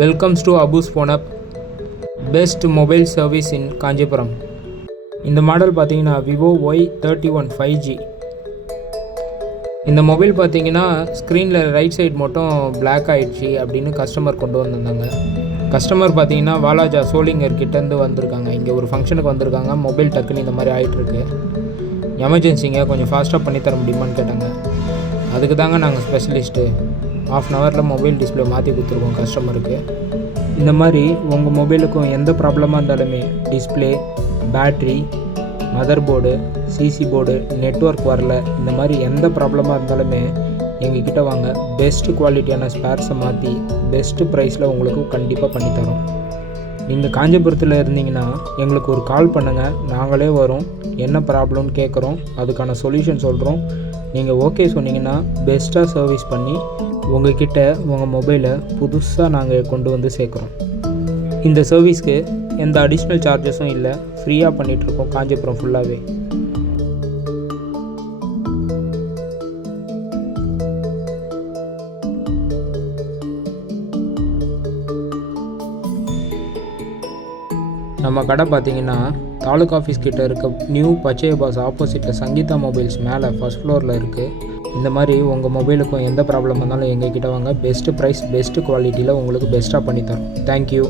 Welcomes to அபூஸ் phone up, best mobile service இன் காஞ்சிபுரம். இந்த model பார்த்தீங்கன்னா Vivo Y31 5G. இந்த mobile பார்த்தீங்கன்னா ஸ்க்ரீனில் ரைட் சைடு மட்டும் பிளாக் ஆகிடுச்சு அப்படின்னு கஸ்டமர் கொண்டு வந்திருந்தாங்க. கஸ்டமர் பார்த்தீங்கன்னா வாலாஜா சோளிங்கர் கிட்டேருந்து வந்திருக்காங்க. இங்கே ஒரு ஃபங்க்ஷனுக்கு வந்திருக்காங்க. மொபைல் டக்குன்னு இந்த மாதிரி ஆகிட்டுருக்கு. எமர்ஜென்சிங்க, கொஞ்சம் ஃபாஸ்ட்டாக பண்ணித்தர முடியுமான்னு கேட்டாங்க. அதுக்கு தாங்க நாங்கள் ஸ்பெஷலிஸ்ட்டு. ½ ஹவரில் மொபைல் டிஸ்பிளே மாற்றி கொடுத்துருக்கோம் கஸ்டமருக்கு. இந்த மாதிரி உங்கள் மொபைலுக்கும் எந்த ப்ராப்ளமாக இருந்தாலுமே, display, battery, mother board, CC board, network வரல, இந்த மாதிரி எந்த ப்ராப்ளமாக இருந்தாலுமே எங்ககிட்ட வாங்க. பெஸ்ட்டு குவாலிட்டியான ஸ்பேர்ஸை மாற்றி பெஸ்ட்டு ப்ரைஸில் உங்களுக்கு கண்டிப்பாக பண்ணித்தரோம். நீங்கள் காஞ்சிபுரத்தில் இருந்தீங்கன்னா எங்களுக்கு ஒரு கால் பண்ணுங்கள். நாங்களே வரோம், என்ன ப்ராப்ளம்னு கேட்குறோம், அதுக்கான சொல்யூஷன் சொல்கிறோம். நீங்கள் ஓகே சொன்னீங்கன்னா பெஸ்ட்டாக சர்வீஸ் பண்ணி உங்கள்கிட்ட உங்கள் மொபைலை புதுசாக நாங்கள் கொண்டு வந்து சேர்க்குறோம். இந்த சர்வீஸ்க்கு எந்த அடிஷ்னல் சார்ஜஸும் இல்லை, ஃப்ரீயாக பண்ணிகிட்ருக்கோம் காஞ்சிபுரம் ஃபுல்லாகவே. நம்ம கடை பார்த்தீங்கன்னா தாலுக் ஆஃபீஸ் கிட்ட இருக்க நியூ பச்சைய பாஸ் ஆப்போசிட்டில் சங்கீதா மொபைல்ஸ் மேலே ஃபஸ்ட் ஃப்ளோரில் இருக்குது. இந்த மாதிரி உங்கள் மொபைலுக்கும் எந்த ப்ராப்ளம் இருந்தாலும் எங்கள் கிட்ட வாங்க. பெஸ்ட்டு ப்ரைஸ், பெஸ்ட்டு குவாலிட்டியில் உங்களுக்கு பெஸ்ட்டாக பண்ணித்தரோம். தேங்க்யூ.